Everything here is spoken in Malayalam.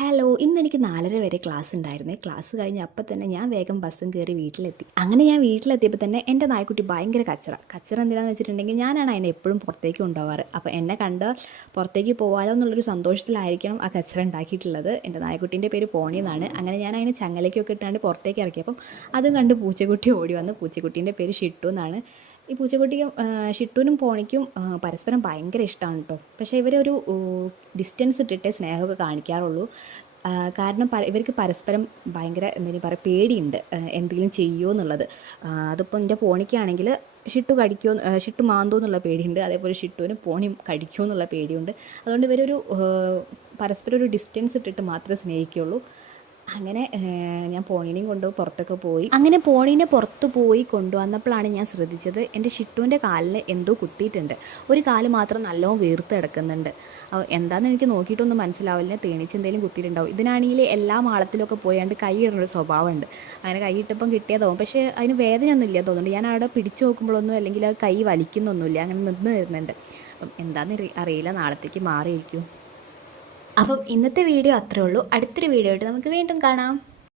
ഹലോ, ഇന്നെനിക്ക് 4:30 വരെ ക്ലാസ് ഉണ്ടായിരുന്നേ. ക്ലാസ് കഴിഞ്ഞ് അപ്പം തന്നെ ഞാൻ വേഗം ബസ്സും കയറി വീട്ടിലെത്തി. അങ്ങനെ ഞാൻ വീട്ടിലെത്തിയപ്പോൾ തന്നെ എൻ്റെ നായ്ക്കുട്ടി ഭയങ്കര കച്ചറ എന്തിനാണെന്ന് വെച്ചിട്ടുണ്ടെങ്കിൽ ഞാനാണ് അതിനെ എപ്പോഴും പുറത്തേക്ക് കൊണ്ടുപോകാറ്. അപ്പോൾ എന്നെ കണ്ട് പുറത്തേക്ക് പോകാമല്ലോ എന്നുള്ളൊരു സന്തോഷത്തിലായിരിക്കണം ആ കച്ചറ ഉണ്ടാക്കിയിട്ടുള്ളത്. എൻ്റെ നായ്ക്കുട്ടീൻ്റെ പേര് പോണി എന്നാണ്. അങ്ങനെ ഞാൻ അതിനെ ചങ്ങലയ്ക്കൊക്കെ ഇട്ടാണ്ട് പുറത്തേക്ക് ഇറക്കിയപ്പം അതും കണ്ട് പൂച്ചക്കുട്ടി ഓടി വന്നു. പൂച്ചക്കുട്ടീൻ്റെ പേര് ഷിട്ടു എന്നാണ്. ഈ പൂച്ചക്കുട്ടിക്കും ഷിട്ടുവിനും പോണിക്കും പരസ്പരം ഭയങ്കര ഇഷ്ടമാണ് കേട്ടോ. പക്ഷേ ഇവരൊരു ഡിസ്റ്റൻസ് ഇട്ടിട്ടേ സ്നേഹമൊക്കെ കാണിക്കാറുള്ളൂ. കാരണം ഇവർക്ക് പരസ്പരം ഭയങ്കര എന്തെങ്കിലും പറയുക പേടിയുണ്ട്, എന്തെങ്കിലും ചെയ്യുമോ എന്നുള്ളത്. അതിപ്പോൾ എൻ്റെ പോണിക്കാണെങ്കിൽ ഷിട്ടു മാന്തോ എന്നുള്ള പേടിയുണ്ട്, അതേപോലെ ഷിട്ടുവിന് പോണി കടിക്കുമോ എന്നുള്ള പേടിയുണ്ട്. അതുകൊണ്ട് ഇവരൊരു പരസ്പരം ഒരു ഡിസ്റ്റൻസ് ഇട്ടിട്ട് മാത്രമേ സ്നേഹിക്കുകയുള്ളൂ. അങ്ങനെ ഞാൻ പോണീനെയും കൊണ്ട് പുറത്തൊക്കെ പോയി. അങ്ങനെ പോണീനെ പുറത്ത് പോയി കൊണ്ടുവന്നപ്പോഴാണ് ഞാൻ ശ്രദ്ധിച്ചത് എൻ്റെ ഷിട്ടുവിൻ്റെ കാലിന് എന്തോ കുത്തിയിട്ടുണ്ട്. ഒരു കാല് മാത്രം നല്ലോണം വീർത്ത് കിടക്കുന്നുണ്ട്. എന്താണെന്ന് എനിക്ക് നോക്കിയിട്ടൊന്നും മനസ്സിലാവില്ല. തേനീച്ച എന്തെങ്കിലും കുത്തിയിട്ടുണ്ടാവും. ഇതിനാണെങ്കിൽ എല്ലാ മാളത്തിലൊക്കെ പോയാണ്ട് കൈ ഇടുന്നൊരു സ്വഭാവമുണ്ട്. അങ്ങനെ കൈ ഇട്ടപ്പം കിട്ടിയതാവും. പക്ഷേ അതിന് വേദനയൊന്നും ഇല്ല തോന്നുന്നുണ്ട്. ഞാൻ അവിടെ പിടിച്ചു നോക്കുമ്പോഴൊന്നും അല്ലെങ്കിൽ അത് കൈ വലിക്കുന്നൊന്നുമില്ല, അങ്ങനെ നിന്ന് വരുന്നുണ്ട്. അപ്പം എന്താണെന്ന് അറിയില്ല, നാളത്തേക്ക് മാറിയിരിക്കും. അപ്പം ഇന്നത്തെ വീഡിയോ അത്രേ ഉള്ളൂ. അടുത്തൊരു വീഡിയോ ആയിട്ട് നമുക്ക് വീണ്ടും കാണാം.